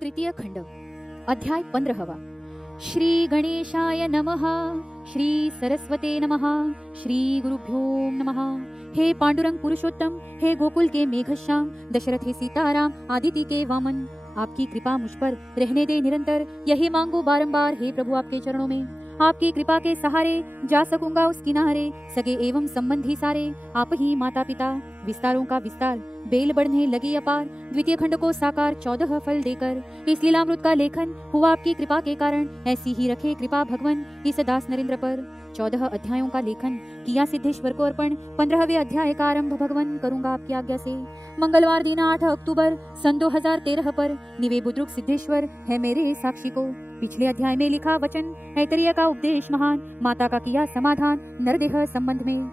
तृतीय खंड अध्याय 15। श्री गणेशाय नमः। श्री सरस्वते नमः। श्री गुरुभ्यो नमः। हे पांडुरंग पुरुषोत्तम, हे गोकुल के मेघश्याम, दशरथ हे सीताराम, आदिति के वामन, आपकी कृपा मुझ पर रहने दे निरंतर, यही मांगू बारंबार हे प्रभु आपके चरणों में। आपकी कृपा के सहारे जा सकूंगा उस किनारे, सगे एवं संबंधी सारे आप ही माता पिता, विस्तारों का विस्तार बेल बढ़ने लगी अपार, द्वितीय खंड को साकार 14 फल देकर, इस लीलामृत का लेखन हुआ आपकी कृपा के कारण, ऐसी ही रखे कृपा भगवन इस दास नरेंद्र पर। 14 अध्यायों का लेखन किया सिद्धेश्वर को अर्पण, 15वें अध्याय का आरंभ भगवन करूंगा आपकी आज्ञा से। मंगलवार दिन 8 अक्टूबर सन 2013 पर निवे बुद्रुक सिद्धेश्वर है मेरे साक्षी को। पिछले अध्याय में लिखा वचन, ऐतरेय का उपदेश महान, माता का किया समाधान नरदेह संबंध में।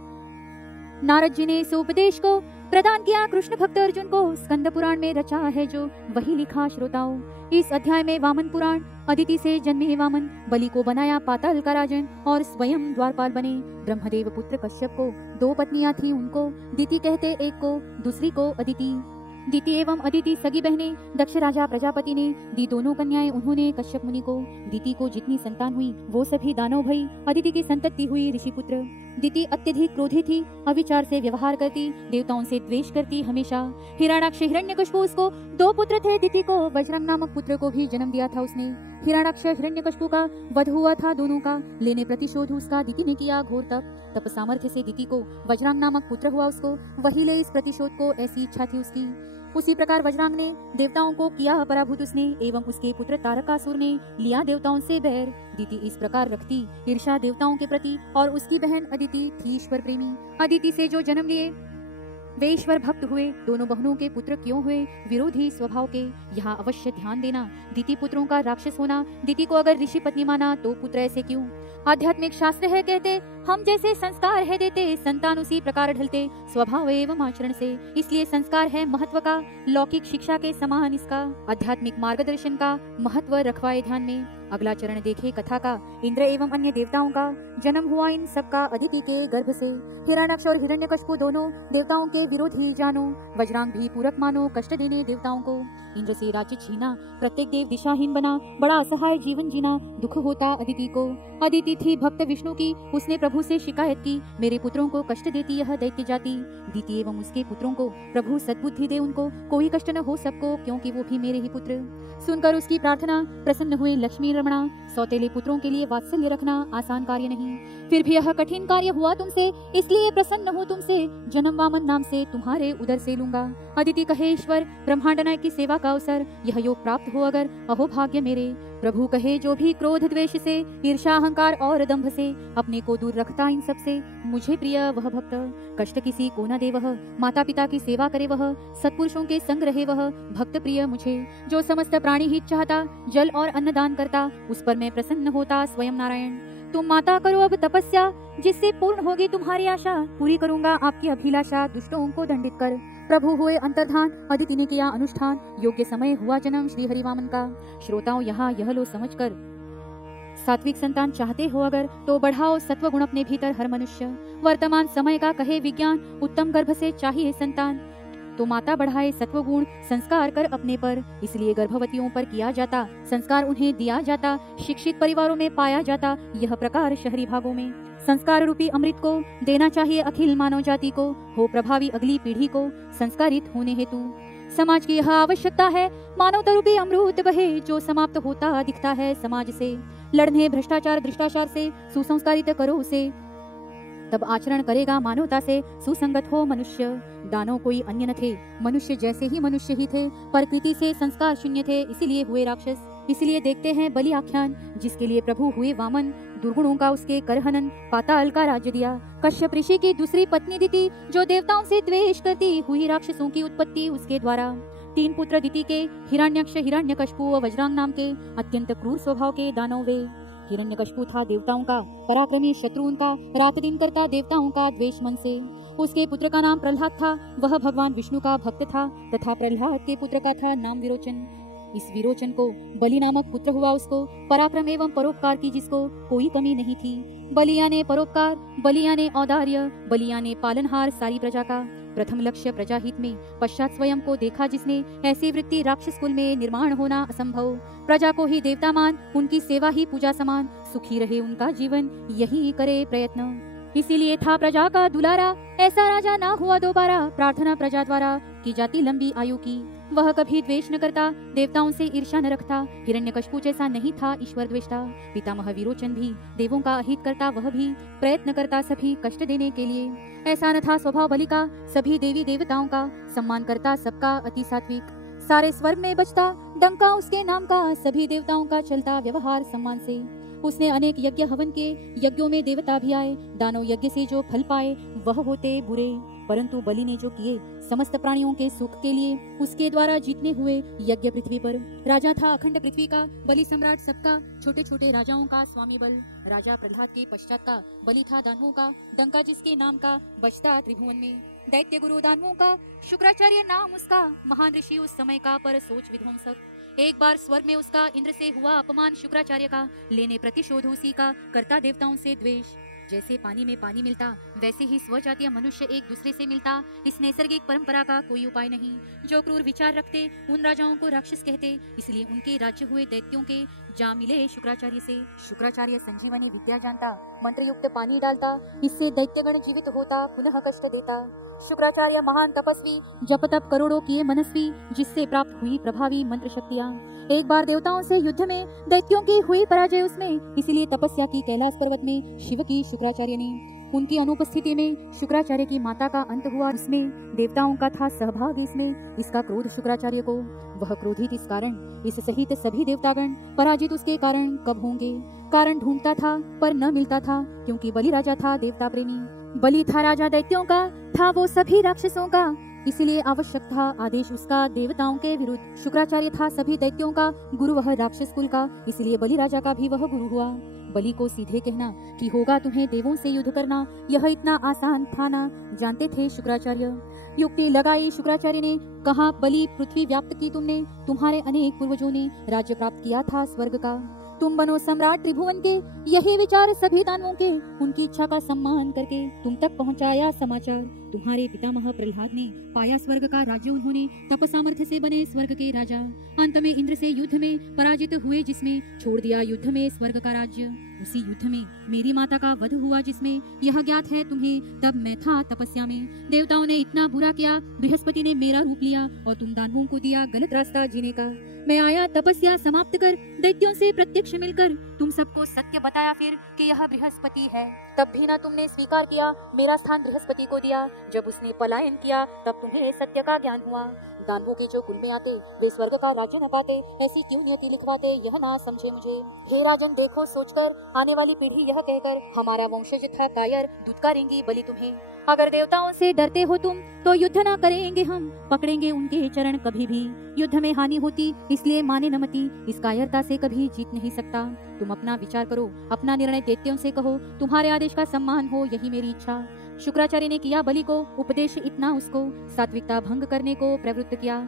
नारद जी ने इस उपदेश को प्रदान किया कृष्ण भक्त अर्जुन को, स्कंद पुराण में रचा है जो वही लिखा श्रोताओं। इस अध्याय में वामन पुराण, अदिति से जन्मे वामन, बलि को बनाया पाताल का राजन और स्वयं द्वारपाल बने। ब्रह्मदेव पुत्र कश्यप को 2 पत्नियां थी उनको, दिति कहते एक को, दूसरी को अदिति। दिति एवं अदिति सगी बहनें, दक्ष राजा प्रजापति ने दी दोनों कन्याएं उन्होंने कश्यप मुनि को। दिति को जितनी संतान हुई वो सभी दानव भई, अदिति की संतति हुई ऋषि पुत्र। दिति अत्यधिक क्रोधी थी, अविचार से व्यवहार करती, देवताओं से द्वेष करती हमेशा। हिरण्याक्ष हिरण्यकशिपु उसको 2 पुत्र थे, दिति को वज्रंग नामक पुत्र को भी जन्म दिया था उसने। हिरण्याक्ष हिरण्यकशिपु का वध हुआ था दोनों का, लेने प्रतिशोध उसका दिति ने किया घोर तप सामर्थ्य से दिति को वज्रांग नामक पुत्र हुआ उसको, वही ले इस प्रतिशोध को, ऐसी इच्छा थी उसकी। उसी प्रकार वज्रांग ने देवताओं को किया पराभूत उसने, एवं उसके पुत्र तारकासुर ने लिया देवताओं से बैर। दिति इस प्रकार रखती ईर्षा देवताओं के प्रति, और उसकी बहन अदिति थी ईश्वर प्रेमी। अदिति से जो जन्म लिए वे ईश्वर भक्त हुए। दोनों बहनों के पुत्र क्यों हुए? विरोधी स्वभाव के। यहाँ अवश्य ध्यान देना, दिति पुत्रों का राक्षस होना। दिति को अगर ऋषि पत्नी माना तो पुत्र ऐसे क्यों? आध्यात्मिक शास्त्र है कहते, हम जैसे संस्कार है देते, संतान उसी प्रकार ढलते स्वभाव एवं आचरण से। इसलिए संस्कार है महत्व का, लौकिक शिक्षा के समान इसका आध्यात्मिक मार्गदर्शन का महत्व रखवाए ध्यान में। अगला चरण देखे कथा का, इंद्र एवं अन्य देवताओं का जन्म हुआ इन सबका अदिति के गर्भ से। हिरण्याक्ष और हिरण्यकशिपु दोनों देवताओं के विरोधी जानो, वज्रांग भी पूरक मानो कष्ट देने देवताओं को। इंद्र से राज्य छीना, प्रत्येक देव दिशाहीन बना, बड़ा असहाय जीवन जीना, दुख होता अदिति को। अदिति थी भक्त विष्णु की, उसने प्रभु से शिकायत की, मेरे पुत्रों को कष्ट देती यह दैत्य जाति। दिति एवं उसके पुत्रों को प्रभु सद्बुद्धि दे, उनको कोई कष्ट न हो सबको, क्योंकि वो भी मेरे ही पुत्र। सुनकर उसकी प्रार्थना प्रसन्न हुए लक्ष्मी रमणा। सौतेले पुत्रों के लिए वात्सल्य रखना आसान कार्य नहीं, फिर भी यह कठिन कार्य हुआ तुमसे, इसलिए प्रसन्न हो तुमसे, जन्म वामन नाम से तुम्हारे उदर से लूंगा। अदिति कहे ईश्वर, ब्रह्मांड नायक की सेवा का अवसर यह योग प्राप्त हो अगर, अहो भाग्य मेरे। प्रभु कहे जो भी क्रोध द्वेष से, ईर्षा अहंकार और दंभ से अपने को दूर रखता इन सब से, मुझे प्रिय वह भक्त। कष्ट किसी को न दे वह, माता पिता की सेवा करे वह, सत्पुरुषों के संग रहे वह, भक्त प्रिय मुझे। जो समस्त प्राणी हित चाहता, जल और अन्न दान करता, उस पर मैं प्रसन्न होता स्वयं नारायण। तुम माता करो अब तपस्या, जिससे पूर्ण होगी तुम्हारी आशा, पूरी करूंगा आपकी अभिलाषा दुष्टों को दंडित कर। प्रभु हुए अंतर्धान, अदिति ने किया अनुष्ठान, योग्य समय हुआ जन्म श्री हरिवामन का। श्रोताओं यहाँ यह लो समझकर, सात्विक संतान चाहते हो अगर, तो बढ़ाओ सत्व गुण अपने भीतर हर मनुष्य। वर्तमान समय का कहे विज्ञान, उत्तम गर्भ से चाहिए संतान, तो माता बढ़ाए सत्व गुण संस्कार कर अपने पर। इसलिए गर्भवतियों पर किया जाता संस्कार उन्हें दिया जाता, शिक्षित परिवारों में पाया जाता यह प्रकार शहरी भागों में। संस्कार रूपी अमृत को देना चाहिए अखिल मानव जाति को, हो प्रभावी अगली पीढ़ी को संस्कारित होने हेतु। समाज की यह आवश्यकता है, मानवता रूपी अमृत बहे, जो समाप्त होता दिखता है समाज से। लड़ने भ्रष्टाचार दृष्टाचार से, सुसंस्कारित करो उसे, तब आचरण करेगा मानवता से, सुसंगत हो मनुष्य। दानव कोई अन्य न थे, मनुष्य जैसे ही मनुष्य ही थे, प्रकृति से संस्कार शून्य थे, इसीलिए हुए राक्षस। इसलिए देखते हैं बलि आख्यान, जिसके लिए प्रभु हुए वामन, दुर्गुणों का उसके करहनन, पाताल का राज्य दिया। कश्यप ऋषि की दूसरी पत्नी दिति, जो देवताओं से द्वेष करती, हुई राक्षसों की उत्पत्ति उसके द्वारा। 3 पुत्र दिति के, हिरण्याक्ष हिरण्यकशिपु व वज्रांग नाम के, अत्यंत क्रूर स्वभाव के दानव वे। हिरण्यकशिपु था देवताओं का पराक्रमी शत्रु उनका, रात दिन करता देवताओं का द्वेष मन से। उसके पुत्र का नाम प्रहलाद था, वह भगवान विष्णु का भक्त था, तथा प्रहलाद के पुत्र का था नाम विरोचन। इस विरोचन को बलि नामक पुत्र हुआ उसको, पराक्रम एवं परोपकार की जिसको कोई कमी नहीं थी। बलिया ने परोपकार, बलिया ने औदार्य, बलिया ने पालनहार सारी प्रजा का, प्रथम लक्ष्य प्रजाहित में, पश्चात स्वयं को देखा जिसने, ऐसी वृत्ति राक्षस कुल में निर्माण होना असंभव। प्रजा को ही देवता मान, उनकी सेवा ही पूजा समान, सुखी रहे उनका जीवन, यही करे प्रयत्न। इसीलिए था प्रजा का दुलारा, ऐसा राजा ना हुआ दोबारा। प्रार्थना प्रजा द्वारा की जाती लंबी आयु की, वह कभी द्वेष न करता, देवताओं से ईर्ष्या न रखता। हिरण्यकशिपु जैसा नहीं था ईश्वर द्वेष्टा। पितामह विरोचन भी देवों का अहित करता, वह भी प्रयत्न करता सभी कष्ट देने के लिए। ऐसा न था स्वभाव बलि का, सभी देवी देवताओं का सम्मान करता, सबका अति सात्विक। सारे स्वर्ग में बजता डंका उसके नाम का, सभी देवताओं का चलता व्यवहार सम्मान से। उसने अनेक यज्ञ हवन के, यज्ञों में देवता भी आए। दानव यज्ञ से जो फल पाए वह होते बुरे, परंतु बलि ने जो किए समस्त प्राणियों के सुख के लिए, उसके द्वारा जीतने हुए यज्ञ पृथ्वी पर। राजा था अखंड पृथ्वी का, बलि सम्राट सबका, छोटे छोटे राजाओं का स्वामी बल। राजा प्रहलाद के पश्चात का बलि था दानवों का, डंका जिसके नाम का बजता त्रिभुवन में। दैत्य गुरु दानवों का, शुक्राचार्य नाम उसका, महान ऋषि उस समय का, पर सोच विध्वंसक। एक बार स्वर्ग में उसका इंद्र से हुआ अपमान शुक्राचार्य का, लेने प्रतिशोध उसी का, करता देवताओं से द्वेष। जैसे पानी में पानी मिलता, वैसे ही स्वजातीय मनुष्य एक दूसरे से मिलता। इस नैसर्गिक परंपरा का कोई उपाय नहीं। जो क्रूर विचार रखते उन राजाओं को राक्षस कहते, इसलिए उनके राज्य हुए दैत्यों के जा मिले शुक्राचार्य से। शुक्राचार्य संजीवनी विद्या जानता, मंत्र युक्त पानी डालता, इससे दैत्यगण जीवित होता, पुनः कष्ट देता। शुक्राचार्य महान तपस्वी, जप तप करोड़ों किए मनस्वी, जिससे प्राप्त हुई प्रभावी मंत्र शक्तियाँ। एक बार देवताओं से युद्ध में दैत्यों की हुई पराजय उसमें, इसलिए तपस्या की कैलाश पर्वत में शिव की शुक्राचार्य ने। उनकी अनुपस्थिति में शुक्राचार्य की माता का अंत हुआ, उसमें देवताओं का था सहभाग इसमें। इसका क्रोध शुक्राचार्य को, वह क्रोधित इस कारण, इस सहित सभी देवतागण पराजित उसके कारण कब होंगे। कारण ढूंढता था पर न मिलता था, क्योंकि बलि राजा था देवता प्रेमी। बलि था राजा दैत्यों का, था वो सभी राक्षसों का, इसलिए आवश्यक था आदेश उसका देवताओं के विरुद्ध। शुक्राचार्य था सभी दैत्यों का गुरु, वह राक्षस कुल का, इसलिए बलि राजा का भी वह गुरु हुआ। बलि को सीधे कहना कि होगा तुम्हें देवों से युद्ध करना, यह इतना आसान था ना, जानते थे शुक्राचार्य। युक्ति लगाई शुक्राचार्य ने, कहा बलि पृथ्वी व्याप्त की तुमने, तुम्हारे अनेक पूर्वजों ने राज्य प्राप्त किया था स्वर्ग का। तुम बनो सम्राट त्रिभुवन के, यही विचार सभी दानवों के, उनकी इच्छा का सम्मान करके तुम तक पहुंचाया समाचार। तुम्हारे पितामह प्रहलाद ने पाया स्वर्ग का राज्य, उन्होंने तप सामर्थ्य से बने स्वर्ग के राजा। अंत में इंद्र से युद्ध में पराजित हुए, जिसमें छोड़ दिया युद्ध में स्वर्ग का राज्य। उसी युद्ध में मेरी माता का वध हुआ, जिसमें यह ज्ञात है तुम्हें, तब मैं था तपस्या में। देवताओं ने इतना बुरा किया, बृहस्पति ने मेरा रूप लिया, और तुम दानवों को दिया गलत रास्ता जीने का। मैं आया तपस्या समाप्त कर, दैत्यों से प्रत्यक्ष मिलकर तुम सबको सत्य बताया फिर कि यह बृहस्पति है। तब भी ना तुमने स्वीकार किया, मेरा स्थान बृहस्पति को दिया। जब उसने पलायन किया तब तुम्हें सत्य का ज्ञान हुआ। दानवों के जो कुल में आते वे स्वर्ग का राज्य न पाते, ऐसी क्यों नियति लिखवाते, यह ना समझे मुझे। हे राजन देखो सोचकर, आने वाली पीढ़ी यह कहकर हमारा वंशज था कायर, दुत्कारेंगी बलि तुम्हें। अगर देवताओं से डरते हो तुम तो युद्ध ना करेंगे हम, पकड़ेंगे उनके चरण कभी भी। युद्ध में हानि होती इसलिए माने न मती, इस कायरता से कभी जीत नहीं सकता। तुम अपना विचार करो, अपना निर्णय दैत्यों से कहो, तुम्हारे आदेश का सम्मान हो, यही मेरी इच्छा। शुक्राचार्य ने किया बलि को उपदेश इतना उसको, सात्विकता भंग करने को प्रवृत्त किया।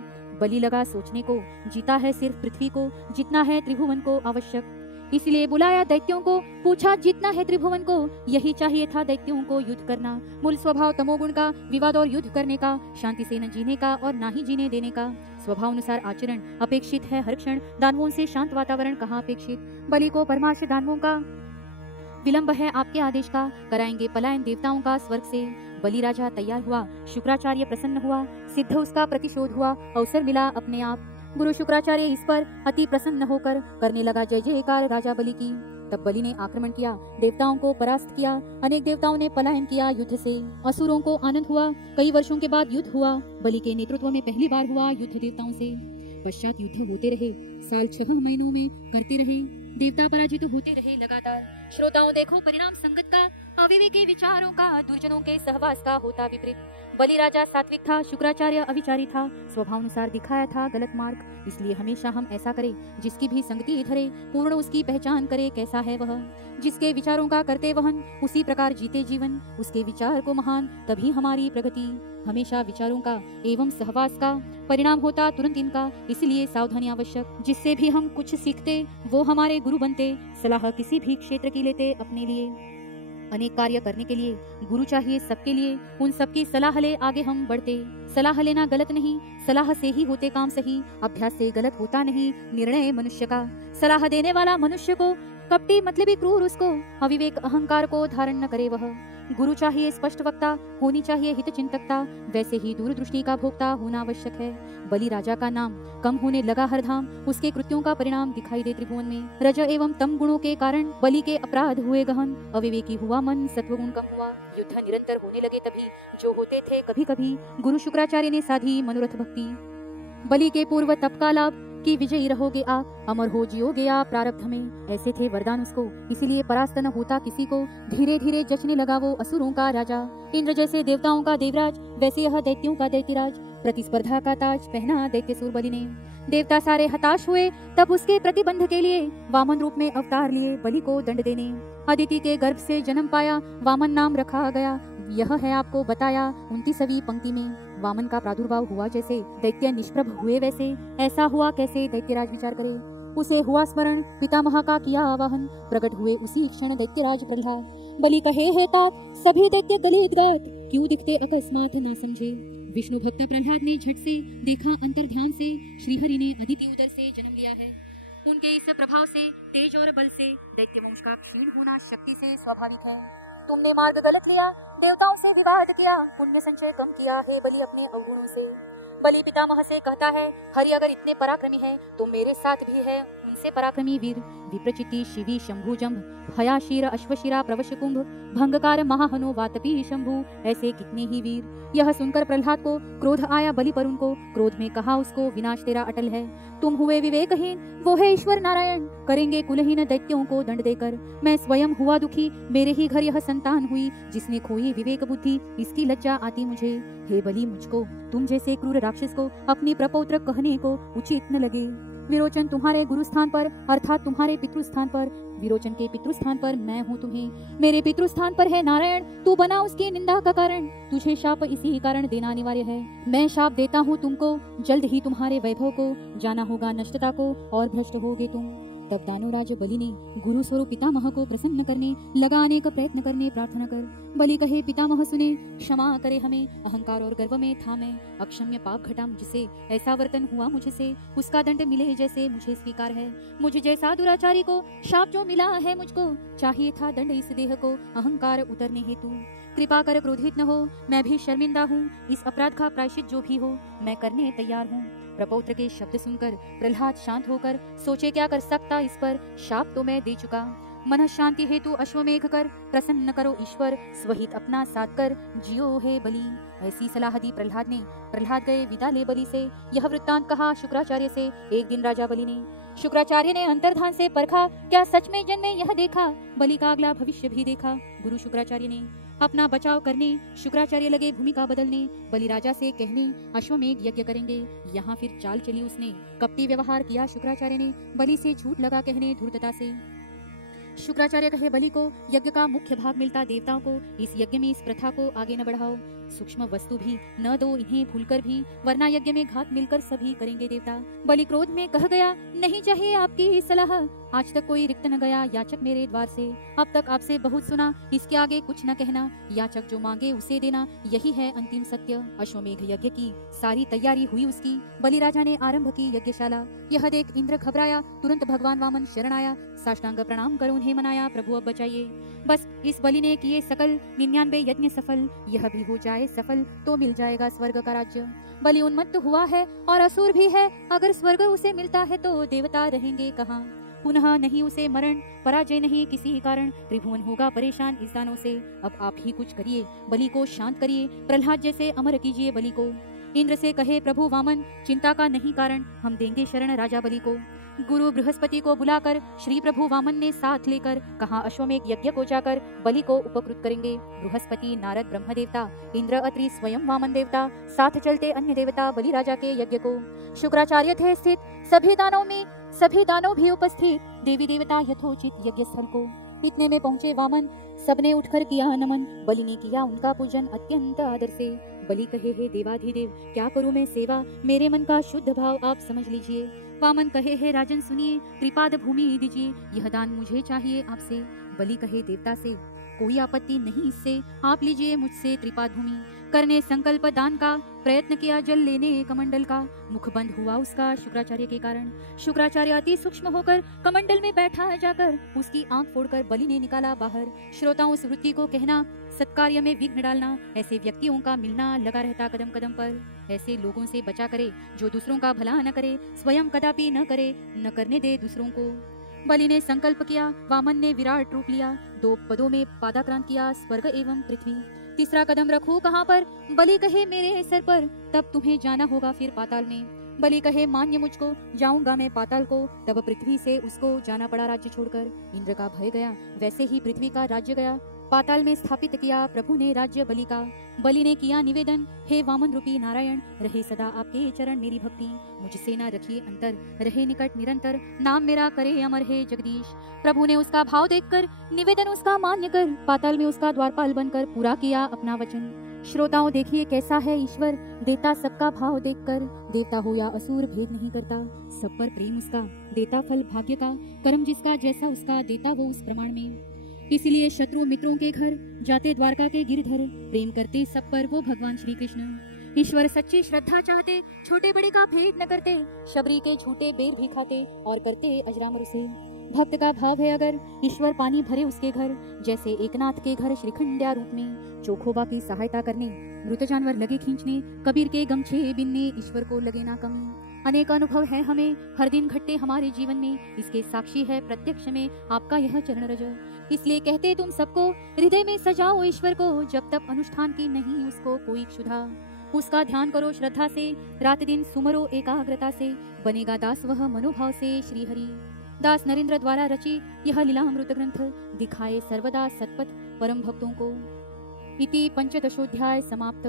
बलि लगा सोचने को, जीता है सिर्फ पृथ्वी को, जितना है त्रिभुवन को आवश्यक। इसलिए बुलाया दैत्यों को, पूछा जितना है त्रिभुवन को, यही चाहिए था दैत्यों को युद्ध करना। मूल स्वभाव तमोगुण का, विवाद और युद्ध करने का, शांति से न जीने का और ना ही जीने देने का। स्वभाव अनुसार आचरण अपेक्षित है हर क्षण, दानवों से शांत वातावरण कहाँ अपेक्षित। बलि को परमाश दानवों का विलंब है आपके आदेश का, कराएंगे पलायन देवताओं का स्वर्ग से। बलि राजा तैयार हुआ, शुक्राचार्य प्रसन्न हुआ, सिद्ध उसका प्रतिशोध हुआ, अवसर मिला अपने आप। गुरु शुक्राचार्य इस पर अति प्रसन्न होकर करने लगा जय जयकार राजा बलि की। तब बलि ने आक्रमण किया, देवताओं को परास्त किया, अनेक देवताओं ने पलायन किया युद्ध से। असुरों को आनंद हुआ, कई वर्षों के बाद युद्ध हुआ। बलि के नेतृत्व में पहली बार हुआ युद्ध देवताओं से। पश्चात युद्ध होते रहे, साल 6 महीनों में करते रहे, देवता पराजित होते रहे लगातार। श्रोताओं देखो परिणाम संगत का, अविवेकी विचारों का, दुर्जनों के सहवास का होता विपरीत। बलि राजा सात्विक था, शुक्राचार्य अविचारी था, स्वभावानुसार दिखाया था गलत मार्ग। इसलिए हमेशा हम ऐसा करें, जिसकी भी संगति धरे, पूर्ण उसकी पहचान करे कैसा है वह। जिसके विचारों का करते वहन, उसी प्रकार जीते जीवन, उसके विचार को महान, तभी हमारी प्रगति। हमेशा विचारों का एवं सहवास का परिणाम होता तुरंत इनका, इसलिए सावधानी आवश्यक। जिससे भी हम कुछ सीखते वो हमारे गुरु बनते, सलाह किसी भी क्षेत्र की लेते अपने लिए। अनेक कार्य करने के लिए गुरु चाहिए सबके लिए। उन सबकी सलाह ले आगे हम बढ़ते। सलाह लेना गलत नहीं, सलाह से ही होते काम सही। अभ्यास से गलत होता नहीं निर्णय मनुष्य का। सलाह देने वाला मनुष्य को कपटी मतलबी क्रूर उसको, अविवेक अहंकार को धारण न करे वह। गुरु चाहिए स्पष्ट वक्ता, होनी चाहिए हित चिंतकता, वैसे ही दूरदृष्टि का भोक्ता होना आवश्यक है। बलि राजा का नाम कम होने लगा हर धाम, उसके कृत्यों का परिणाम दिखाई दे त्रिभुवन में। रज एवं तम गुणों के कारण बलि के अपराध हुए गहन, अविवेकी हुआ मन, सत्वगुण कम हुआ। युद्ध निरंतर होने लगे तभी जो होते थे कभी कभी, गुरु शुक्राचार्य ने साधी मनोरथ भक्ति। बलि के पूर्व तप का लाभ कि विजयी रहोगे आप, अमर हो जियोगे आप प्रारब्ध में, ऐसे थे वरदान उसको। इसीलिए परास्त न होता किसी को, धीरे धीरे जचने लगा वो असुरों का राजा। इंद्र जैसे देवताओं का देवराज, वैसे यह दैत्यों का दैत्यराज। प्रतिस्पर्धा का ताज पहना दैत्यसुर बलि ने। देवता सारे हताश हुए तब उसके प्रतिबंध के लिए वामन रूप में अवतार लिए बलि को दंड देने। अदिति के गर्भ से जन्म पाया, वामन नाम रखा गया, यह है आपको बताया 29वीं पंक्ति में। वामन का प्रादुर्भाव हुआ जैसे दैत्य निष्प्रभ हुए वैसे, ऐसा हुआ कैसे दैत्यराज विचार करे। उसे हुआ स्मरण पितामह का किया आवाहन, प्रकट हुए उसी क्षण दैत्यराज प्रहलाद। बलि कहे है तात सभी दैत्य गलित गात, क्यों दिखते अकस्मात ना समझे। विष्णु भक्त प्रहलाद ने झट से देखा अंतर ध्यान से, श्रीहरि ने अदिति उदर से जन्म लिया है। उनके इस प्रभाव से तेज और बल से दैत्य वंश का क्षीण होना शक्ति से स्वाभाविक है। तुमने मार्ग गलत लिया, देवताओं से विवाद किया, पुण्य संचय कम किया है बलि अपने अवगुणों से। बलि पितामह से कहता है, हरि अगर इतने पराक्रमी है तो मेरे साथ भी है उनसे पराक्रमी वीर। विप्रचिति शिवी शंभु जंभ, हयाशीर अश्वशिरा प्रवश कुंभ, भंगकार महाहनो वातपी शंभु, ऐसे कितने ही वीर। यह सुनकर प्रहलाद को क्रोध आया बलि पर उनको, क्रोध में कहा उसको विनाश तेरा अटल है। तुम हुए विवेकहीन, वो है ईश्वर नारायण, करेंगे कुलहीन दैत्यों को दंड देकर। मैं स्वयं हुआ दुखी, मेरे ही घर यह संतान हुई, जिसने खोई विवेक बुद्धि, इसकी लज्जा आती मुझे। हे बलि मुझको तुम जैसे क्रूर राक्षस को अपनी प्रपौत्र कहने को उचित न लगे। विरोचन तुम्हारे गुरु स्थान पर अर्थात तुम्हारे पितृस्थान पर, विरोचन के पितृस्थान पर मैं हूँ तुम्हें। मेरे पितृस्थान पर है नारायण, तू बना उसकी निंदा का कारण, तुझे शाप इसी कारण देना अनिवार्य है। मैं शाप देता हूँ तुमको, जल्द ही तुम्हारे वैभव को जाना होगा नष्टता को, और भ्रष्ट होगे तुम। तब दानवराज बलि ने गुरु स्वरूप पितामह को प्रसन्न करने लगा अनेक प्रयत्न करने प्रार्थना कर। बलि कहे पितामह सुने, क्षमा करे हमें, अहंकार और गर्व में था मैं, अक्षम्य पाप घटा मुझसे, ऐसा वर्तन हुआ मुझसे, उसका दंड मिले जैसे मुझे स्वीकार है। मुझे जैसा दुराचारी को शाप जो मिला है मुझको, चाहिए था दंड इस देह को अहंकार उतरने हेतु। कृपा कर क्रोधित न हो, मैं भी शर्मिंदा हूँ, इस अपराध का प्रायश्चित जो भी हो मैं करने तैयार हूँ। प्रपौत्र के शब्द सुनकर प्रहलाद शांत होकर सोचे क्या कर सकता इस पर, शाप तो मैं दे चुका। मन शांति हेतु अश्वमेघ कर, प्रसन्न करो ईश्वर, स्वहित अपना साथ कर जियो हे बलि। ऐसी सलाह दी प्रहलाद ने। प्रहलाद गए विदा ले बलि से, यह वृत्तांत कहा शुक्राचार्य से। एक दिन राजा बलि ने शुक्राचार्य ने अंतर्धान से परखा, क्या सच में जन ने यह देखा, बलि का अगला भविष्य भी देखा। गुरु शुक्राचार्य ने अपना बचाव करने शुक्राचार्य लगे भूमिका बदलने। बलि राजा से कहने अश्वमेघ यज्ञ करेंगे, यहाँ फिर चाल चली उसने, कपटी व्यवहार किया शुक्राचार्य ने, बलि से झूठ लगा कहने धूर्तता से। शुक्राचार्य कहे बलि को, यज्ञ का मुख्य भाग मिलता देवताओं को, इस यज्ञ में इस प्रथा को आगे न बढ़ाओ। सूक्ष्म वस्तु भी न दो इन्हें भूलकर भी, वरना यज्ञ में घात मिलकर सभी करेंगे देवता। बलि क्रोध में कह गया, नहीं चाहिए आपकी ही सलाह, आज तक कोई रिक्त न गया याचक मेरे द्वार से। अब तक आपसे बहुत सुना, इसके आगे कुछ न कहना, याचक जो मांगे उसे देना, यही है अंतिम सत्य। अश्वमेघ यज्ञ की सारी तैयारी हुई उसकी, बलि राजा ने आरंभ की यज्ञशाला। यह देख इंद्र घबराया, तुरंत भगवान वामन शरण आया, साष्टांग प्रणाम कर उन्हें मनाया, प्रभु अब बचाइए। बस इस बलि ने किए सकल 99 यज्ञ सफल, यह भी हो जाए सफल तो मिल जाएगा स्वर्ग का राज्य। बलि उन्मत्त हुआ है और असुर भी है, अगर स्वर्ग उसे मिलता है तो देवता रहेंगे कहाँ। पुनः नहीं उसे मरण, पराजय नहीं किसी कारण, त्रिभुवन होगा परेशान इस दानों से। अब आप ही कुछ करिए, बलि को शांत करिए, प्रहलाद जैसे अमर कीजिए बलि को। इंद्र से कहे प्रभु वामन, चिंता का नहीं कारण, हम देंगे शरण राजा बलि को। गुरु बृहस्पति को बुलाकर श्री प्रभु वामन ने साथ लेकर कहा अश्वमेघ यज्ञ को जाकर बलि को उपकृत करेंगे। बृहस्पति, नारद ब्रह्म देवता, इंद्र अत्रि स्वयं वामन देवता, साथ चलते अन्य देवता बलि राजा के यज्ञ को। शुक्राचार्य थे स्थित, सभी दानव भी उपस्थित, देवी देवता यथोचित यज्ञ स्थल को। इतने में पहुंचे वामन, सबने उठकर किया नमन, बलि ने किया उनका पूजन अत्यंत आदर से। बलि कहे हे देवाधिदेव, क्या करूं मैं सेवा, मेरे मन का शुद्ध भाव आप समझ लीजिए। वामन कहे हे राजन सुनिए, त्रिपाद भूमि दीजिए, यह दान मुझे चाहिए आपसे। बलि कहे देवता से, कोई आपत्ति नहीं इससे, आप लीजिए मुझसे त्रिपाद भूमि। करने संकल्प दान का, प्रयत्न किया जल लेने कमंडल का, मुख बंद हुआ उसका शुक्राचार्य के कारण। शुक्राचार्य अति सूक्ष्म होकर कमंडल में बैठा जाकर उसकी आंख फोड़कर बलि ने निकाला बाहर। श्रोताओं उस वृत्ति को कहना, सत्कार्य में विघ्न डालना, ऐसे व्यक्तियों का मिलना लगा रहता कदम कदम पर। ऐसे लोगों से बचा करे जो दूसरों का भला न करे, स्वयं कदापि न करे, न करने दे दूसरों को। बलि ने संकल्प किया, वामन ने विराट रूप लिया, 2 पदों में पादाक्रांत किया, स्वर्ग एवं पृथ्वी। तीसरा कदम रखूं कहाँ पर, बलि कहे मेरे सिर पर, तब तुम्हें जाना होगा फिर पाताल में। बलि कहे मान्य मुझको, जाऊंगा मैं पाताल को, तब पृथ्वी से उसको जाना पड़ा राज्य छोड़कर। इंद्र का भय गया, वैसे ही पृथ्वी का राज्य गया, पाताल में स्थापित किया प्रभु ने राज्य बलि का। बलि ने किया निवेदन, हे वामन रूपी नारायण, रहे सदा आपके चरण मेरी भक्ति, मुझसे ना रखिए अंतर, रहे निकट निरंतर, नाम मेरा करे अमर हे जगदीश। प्रभु ने उसका भाव देखकर, निवेदन उसका मान्य कर, पाताल में उसका द्वारपाल बनकर पूरा किया अपना वचन। श्रोताओं देखिए कैसा है ईश्वर, देता सबका भाव देखकर, देवता हो या असुर भेद नहीं करता, सब पर प्रेम उसका, देता फल भाग्य का, कर्म जिसका जैसा उसका, देता वो उस प्रमाण में। इसलिए शत्रु मित्रों के घर जाते द्वारका के गिरधर, प्रेम करते सब पर वो भगवान श्री कृष्ण। ईश्वर सच्ची श्रद्धा चाहते, छोटे बड़े का भेद न करते, शबरी के झूठे बेर भी खाते और करते अजरामर से। भक्त का भाव है अगर, ईश्वर पानी भरे उसके घर, जैसे एकनाथ के घर श्रीखंड्या रूप में। चोखोबा की सहायता करने, मृत जानवर लगे खींचने, कबीर के गमछे बिनने, ईश्वर को लगे ना कमी। अनेक अनुभव है हमें हर दिन घटते हमारे जीवन में, इसके साक्षी है प्रत्यक्ष में आपका यह चरण रज। इसलिए कहते तुम सबको, हृदय में सजाओ ईश्वर को, जब तक अनुष्ठान की नहीं उसको कोई क्षुधा। उसका ध्यान करो श्रद्धा से, रात दिन सुमरो एकाग्रता से, बनेगा दास वह मनोभाव से श्री हरि। दास नरेंद्र द्वारा रची यह लीलामृत ग्रंथ, दिखाए सर्वदा सतपथ परम भक्तों को। इति पंचदशोध्याय समाप्त।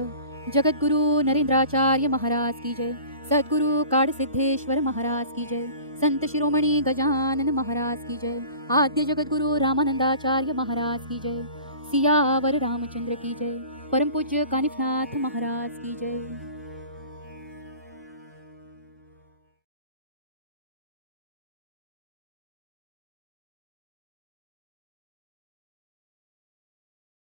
जगत गुरु नरेंद्राचार्य महाराज की जय। सद्गुरु काड़ सिद्धेश्वर महाराज की जय। संत शिरोमणि गजानन महाराज की जय। आद्य जगत गुरु रामानंदाचार्य महाराज की जय। सियावर रामचंद्र की जय। परम पूज्य कानिफनाथ महाराज की जय।